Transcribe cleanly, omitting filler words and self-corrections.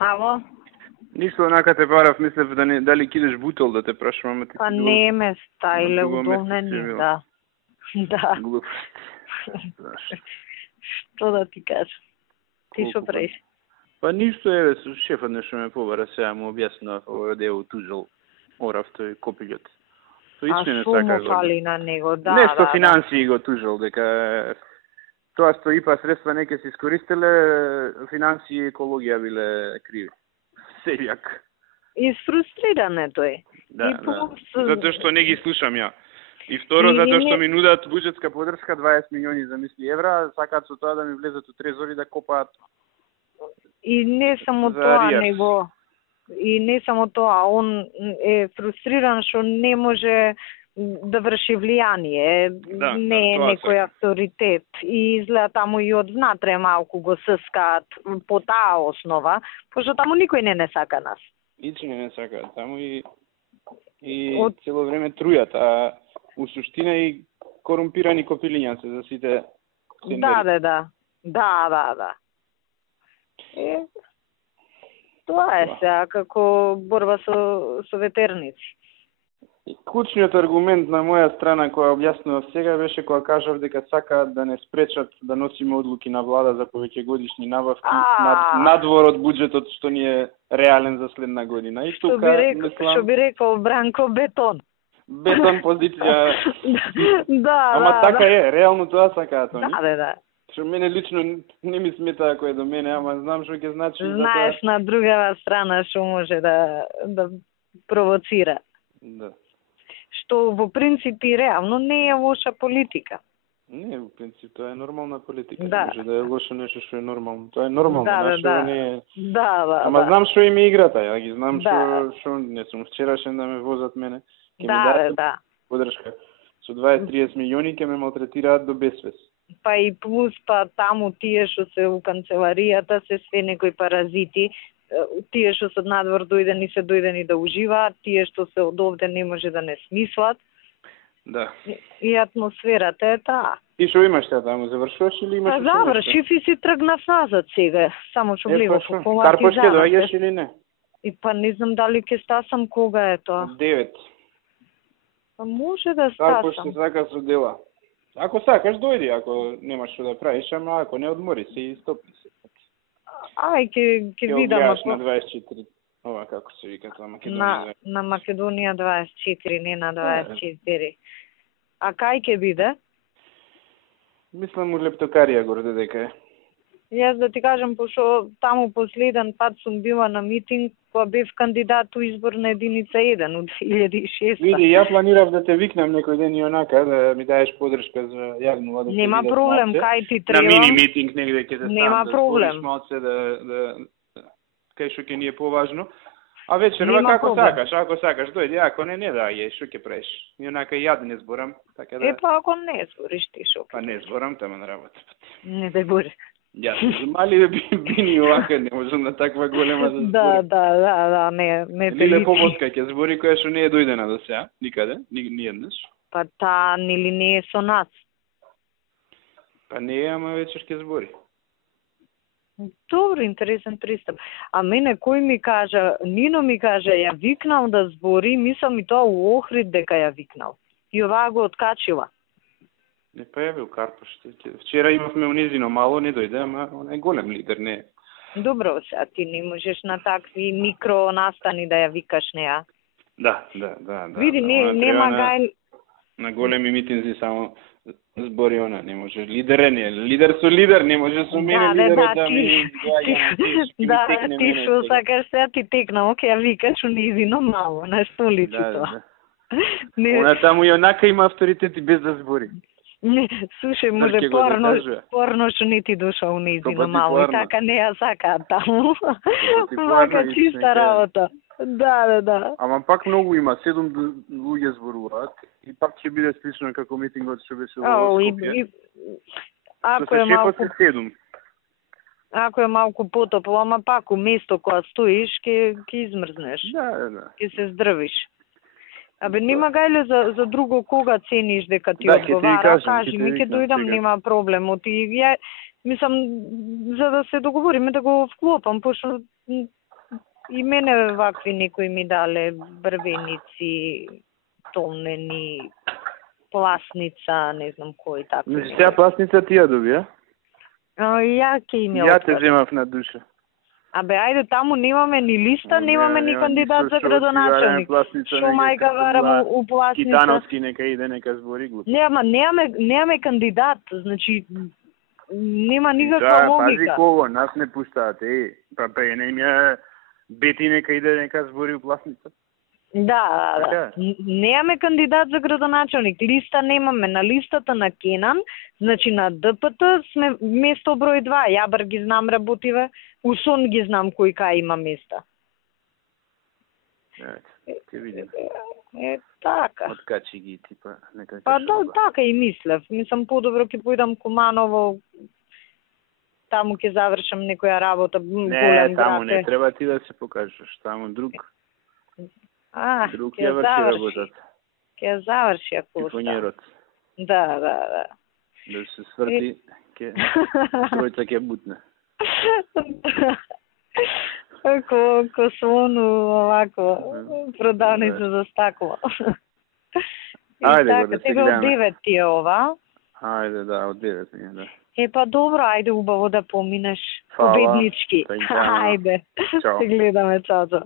Ало? Ништо онака те барав, мислев дали кидеш бутол да те прашам, ама ти Па не ме стајле удобнени, да. Да. Глуп. Што да ти кажам? Ти што правиш? Па ништо, еве, шефот нешто ме побара, сега му објаснува овој дел тужел Орав тој копилјот. А што му фали на него? Да, нешто да, финансии го тужел, дека тоа што ИПА средства не ќе се искористеле, финансии и екологија биле криви. Селјак. Фрустриран е тој. Да, да. Затоа што не ги слушам ја. И второ, затоа што ми нудат буџетска поддршка 20 милиони замисли евра, сакаат со тоа да ми влезат у трезори да копаат. И не само тоа, него и не само тоа, он е фрустриран што не може да врши влијание, да, не е некој авторитет и изгледа таму и од внатре малку го съскаат по таа основа, пошто таму никој не сака нас. Ичи не сака, таму и цело време трујат, а у суштина и корумпирани копилиња се за сите сендери. Да. Тоа е сега како борба со ветерници. Клучниот аргумент на моја страна која објаснував сега беше кога кажав дека сакаат да не спречат да носиме одлуки на влада за повеќегодишни набавки надвор од буџетот што ни е реален за следна година. И тука што би рекол Бранко, бетон. Бетон позиција. Да. Ама така е, реално тоа сакаат они. Да. Што мене лично не ми смета ако е до мене, ама знам што ќе значи. Знаеш на другава страна што може да провоцира. Да. Што во принцип и реално не е лоша политика. Не, во принцип тоа е нормална политика. Да. Може да е лошо нешто што е нормално. Тоа е нормално, не е. Да. Ама знам што им е играта, ја ги знам што не сум вчерашен да ме возат мене. Да. Подршка. Со 20-30 милиони ќе ме малтретираат до безвес. Па и плюс таму тие што се у канцеларијата се све некои паразити. Тие што се од надвор дојдени да уживаат, тие што се од овде не може да не смислат. Да. И атмосферата е таа. И што имаш таму, завршуваш или имаш? Па завршив и си тргнав назад сега, само што влегов во коматизација. Карпош ќе доаѓаш или не? И па не знам дали ќе стасам, кога е тоа. 9. Па може да стасам. Карпош се сака со дела. Ако сакаш дојди, ако немаш што да правиш, ама ако не одмори се и стопни се. Ќе видам на 24. Ова како се вика тоа Македонија. На Македонија 24, не на 24. А кај ќе биде? Мислам у Лептокарија горе дека е. Јас да ти кажам, пошто таму последен пат сум била на митинг, кога бев кандидат у изборна единица 1 од 2006. Види, ја планирав да те викнам некој ден и онака, да ми даеш подршка за јавно да. Нема проблем, кај ти треба. На мини митинг негде ќе те ставам. Нема проблем. Да кај што ќе ни е поважно. А вечерва ако сакаш, дојди, ако не доаѓај, што ќе правиш? Ни онака и јад не зборам, така да. Па ако не збориш ти шо? Па не зборам, тама на работа. Не дај Боже. Јас мали да бини овака, не можам на таква голема да зборам. Да, не те липи. Побоска ќе збори која што не е дојдена до сега, никаде, ни еднаш. Па таа нели не е со нас? Па не е, ама вечер ќе збори. Добро, интересен пристап. А мене кој ми кажа, Нино ми кажа, ја викнал да збори, мислам и тоа у Охрид дека ја викнал. И оваа го откачила. Не па ја бил Карпош. Вчера имавме унизино мало, не дојде, ама он е голем лидер, не е. Добро, сега ти не можеш на такви микро настани да ја викаш неа. Да. Види, нема гај... На големи митинзи само збори она, не може. Лидер не е. Лидер со лидер, не може со мене лидерот да ми... Да, ти што сакаш сега ти текнам, ќе ја викаш унизино мало, на столицата. Она таму и онака има авторитети без да збори. Не, слушај, може порно што не ти доша унизино мало, и така не ја сакаат таму. Мака чиста работа. Да. Ама пак многу има, 7 луѓе зборуваат и пак ќе биде слично како митингот што беше во Скопје. Ако е малку потопло, ама пак у место кога стоиш ќе измрзнеш. Да. Ќе се здрвиш. Абе, нема гајле за друго кога цениш дека ти одговара, кажи ми ќе дојдам, нема проблем. Мислам, за да се договориме да го вклопам, пошто И мене вакви некои ми дале брвеници, томнени, пласница, не знам кој така. Значи, тя пласница ти ја доби, а? Ја ќе им ја Ја те земав на душа. Абе, ајде, таму немаме ни листа, немаме ни кандидат за градоначелник. Шо мајка барам у пласница? Китановски нека иде, нека збори глуп. Немаме кандидат, значи нема никаква Пази логика. кого, нас не пуштаат, па не им ја Бети нека иде, нека збори у пласница. Да. Немаме кандидат за градоначелник, листа немаме. На листата на Кенан, значи на ДПТ сме место број 2. Ја бар ги знам работиве, у сон ги знам кој кај има места. Ќе видим. Така. Откачи ги типа нека. Па да, така и мислев. Мислам подобро ќе појдам Куманово. Таму ќе завршам некоја работа, голем град. Не, таму не треба ти да се покажеш, таму друг. Друг ја врши работата. Ќе заврши ако Тифонерот. Да. Да се сврти, тројца ќе бутне. Ко сону, овако, продавница за стакло. Ајде, да се гледаме. Од 9 ти е ова. Ајде, да, од 9 ми е, да. Па добро, ајде убаво да поминеш победнички. Ајде, се гледаме, чао.